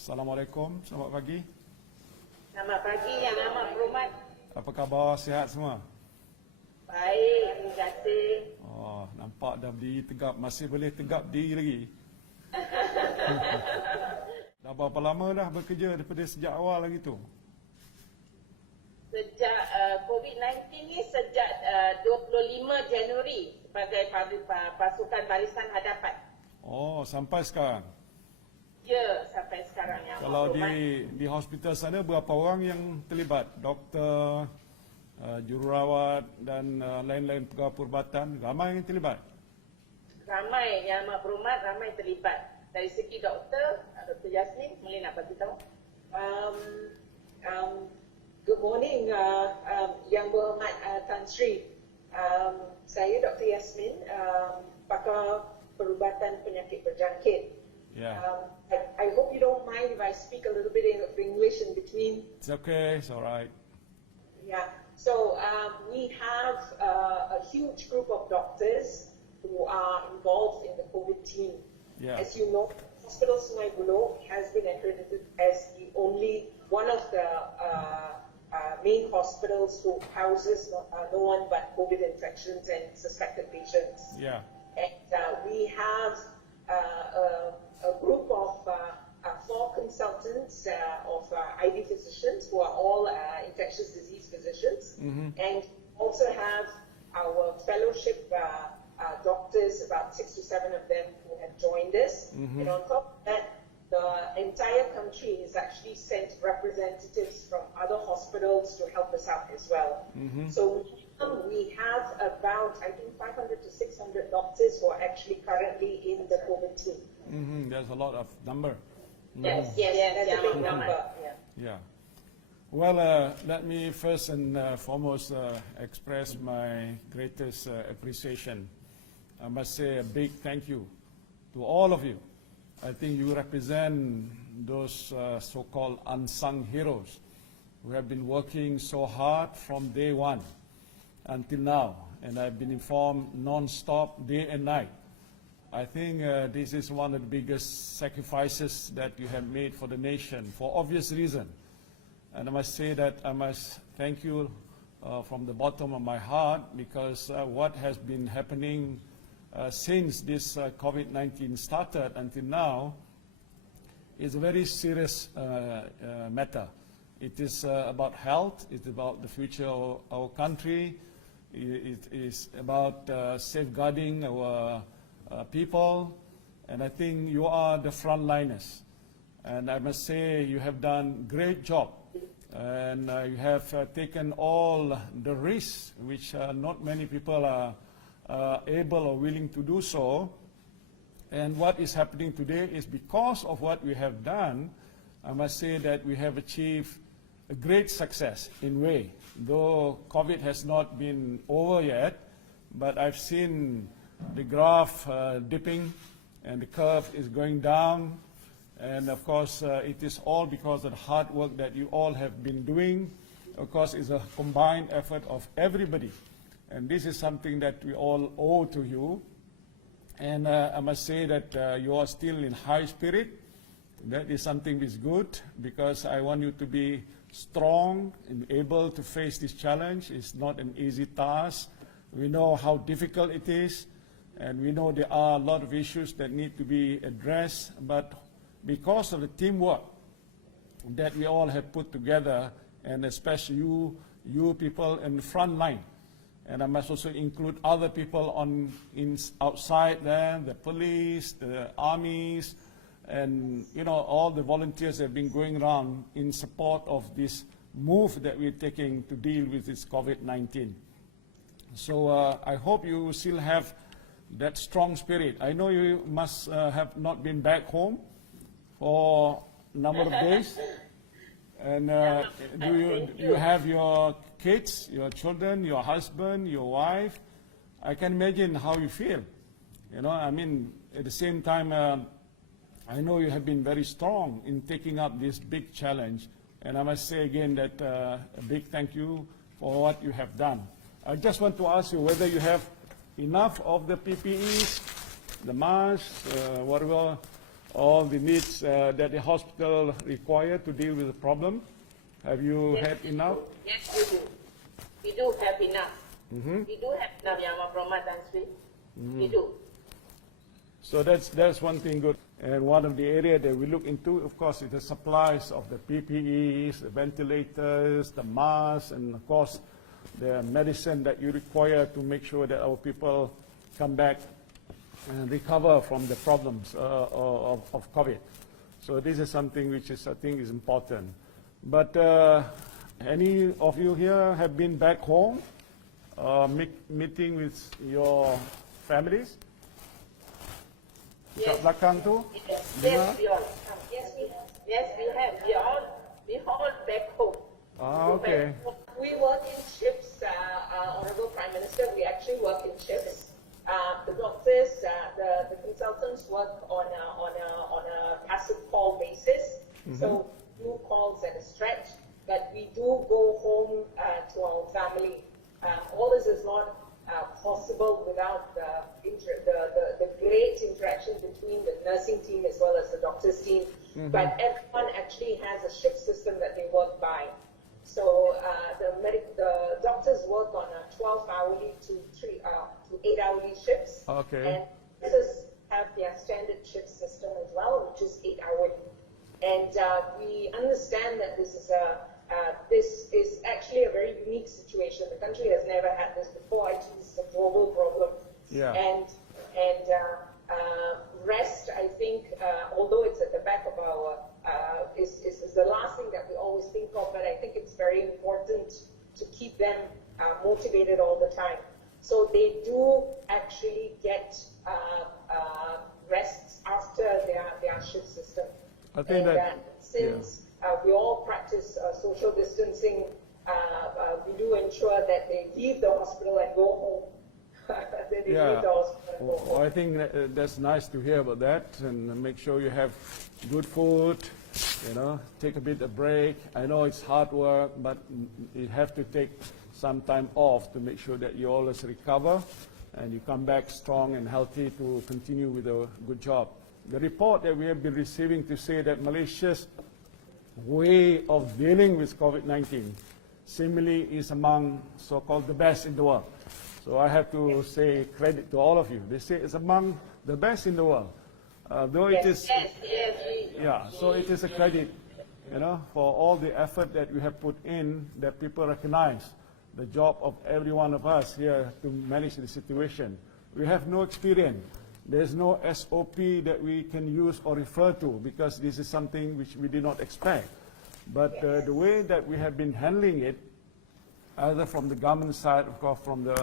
Assalamualaikum, selamat pagi. Selamat pagi Yang Amat Berhormat. Apa khabar, sihat semua? Baik, terima kasih. Oh, nampak dah berdiri tegap, masih boleh tegap diri lagi. Dah berapa lama dah bekerja daripada sejak awal lagi tu? Sejak COVID-19 ni sejak 25 Januari sebagai pasukan barisan hadapan. Oh, sampai sekarang. Ya, sampai sekarang Yang Amat Kalau Berhormat. di hospital sana berapa orang yang terlibat? Doktor, jururawat dan lain-lain pegawai perubatan, ramai yang terlibat? Ramai Yang Amat Berhormat, ramai terlibat. Dari segi doktor, Dr. Yasmin, boleh nak bagi tahu? Good morning, Yang Berhormat Tan Sri. Saya Dr. Yasmin, pakar perubatan penyakit berjangkit. Yeah. I hope you don't mind if I speak a little bit of English in between. It's okay, it's alright. Yeah. So we have a huge group of doctors who are involved in the COVID team. Yeah. As you know, Hospital Sungai Buloh has been accredited as the only one of the main hospitals who houses no one but COVID infections and suspected patients. Yeah. And we have a group of 4 consultants of ID physicians who are all infectious disease physicians, and also have our fellowship doctors, about 6 to 7 of them who have joined us. And on top of that, the entire country has actually sent representatives from other hospitals to help us out as well. So we have about, I think, 500 to 600 doctors who are actually currently in the COVID team. There's a lot of number. Yes, That's Yang a big Amat number. Berhormat. Yeah. Well, let me first and foremost express my greatest appreciation. I must say a big thank you to all of you. I think you represent those so-called unsung heroes who have been working so hard from day one until now, and I've been informed non-stop, day and night. I think this is one of the biggest sacrifices that you have made for the nation, for obvious reason. And I must say that I must thank you from the bottom of my heart, because what has been happening since this COVID-19 started until now is a very serious matter. It is about health, it's about the future of our country, it is about safeguarding our people, and I think you are the frontliners. And I must say you have done a great job, and you have taken all the risks which not many people are able or willing to do so. And what is happening today is because of what we have done. I must say that we have achieved a great success in way, though COVID has not been over yet, but I've seen the graph dipping and the curve is going down, and of course it is all because of the hard work that you all have been doing. Of course, it's a combined effort of everybody, and this is something that we all owe to you. And I must say that you are still in high spirit. That is something that is good, because I want you to be strong and able to face this challenge. It's not an easy task. We know how difficult it is, and we know there are a lot of issues that need to be addressed, but because of the teamwork that we all have put together, and especially you people in the front line, and I must also include other people outside there, the police, the armies, and all the volunteers have been going around in support of this move that we're taking to deal with this COVID-19. So I hope you still have that strong spirit. I know you must have not been back home for a number of days. And do you have your kids, your children, your husband, your wife? I can imagine how you feel. I mean, at the same time, I know you have been very strong in taking up this big challenge. And I must say again that a big thank you for what you have done. I just want to ask you whether you have enough of the PPEs, the masks, whatever all the needs that the hospital require to deal with the problem? Have you had enough? Yes, we do. We do have enough. We do have enough, Yang Mahkamah Tan Sri. We do. So that's one thing good. And one of the areas that we look into, of course, is the supplies of the PPEs, the ventilators, the masks, and of course, the medicine that you require to make sure that our people come back and recover from the problems of COVID. So this is something which is, I think, is important. But any of you here have been back home, meeting with your families? Yes. Kat belakang tu? Yes, Dengar? we all. Yes, we have. Yes, we have. We all back home. Okay. We work in shifts, Honorable Prime Minister. We actually work in shifts. The doctors, the consultants work on a passive call basis. So few calls at a stretch, but we do go home to our family. All this is not possible without the great interaction between the nursing team as well as the doctors team. But everyone actually has a shift system that they work by. So the doctors work on a 12-hourly to 8-hourly shifts. Okay. And nurses have their standard shift system as well, which is 8-hourly. And we understand that this is actually a very unique situation. The country has never had this before. Actually, this is a global problem. Yeah. And rest, I think, although it's at the back of our, is the last thing that we always think of, but I think it's very important to keep them motivated all the time. So they do actually get rests after their shift system. I think that since we all practice social distancing, we do ensure that they leave the hospital and go home. Well, I think that's nice to hear about that, and make sure you have good food, take a bit of break. I know it's hard work, but you have to take some time off to make sure that you always recover and you come back strong and healthy to continue with a good job. The report that we have been receiving to say that Malaysia's way of dealing with COVID-19 seemingly is among so-called the best in the world. So I have to say credit to all of you. They say it's among the best in the world. Though it is, so it is a credit, for all the effort that we have put in, that people recognize the job of every one of us here to manage the situation. We have no experience. There's no SOP that we can use or refer to, because this is something which we did not expect. But the way that we have been handling it, either from the government side, of course, from the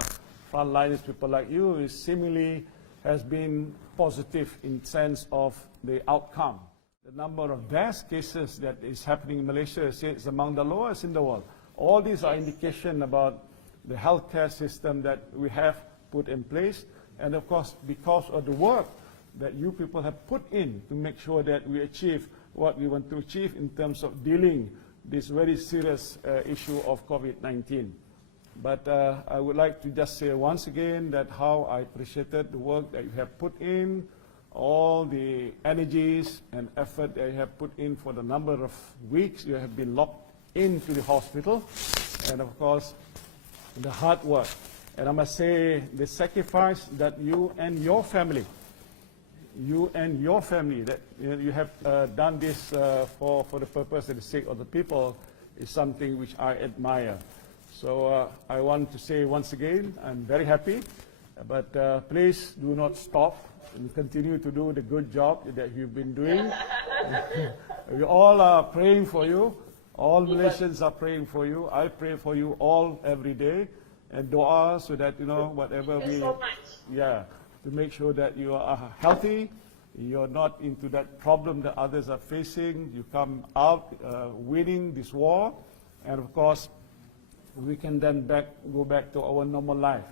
frontliners, people like you, is seemingly has been positive in sense of the outcome. The number of death cases that is happening in Malaysia is among the lowest in the world. All these are indication about the healthcare system that we have put in place, and of course, because of the work that you people have put in to make sure that we achieve what we want to achieve in terms of dealing this very serious issue of COVID-19. But I would like to just say once again that how I appreciated the work that you have put in, all the energies and effort that you have put in for the number of weeks you have been locked into the hospital, and of course, the hard work. And I must say, the sacrifice that you and your family, that you have done this for the purpose and the sake of the people is something which I admire. So I want to say once again, I'm very happy, but please do not stop and continue to do the good job that you've been doing. We all are praying for you. All Malaysians are praying for you. I pray for you all every day, and dua so that whatever Thank you so much. To make sure that you are healthy, you're not into that problem that others are facing. You come out winning this war, and of course, we can then go back to our normal life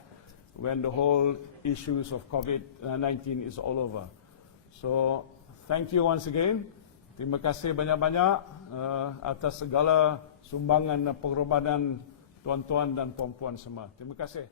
when the whole issues of COVID-19 is all over. So, thank you once again. Terima kasih banyak-banyak atas segala sumbangan dan pengorbanan tuan-tuan dan puan-puan semua. Terima kasih.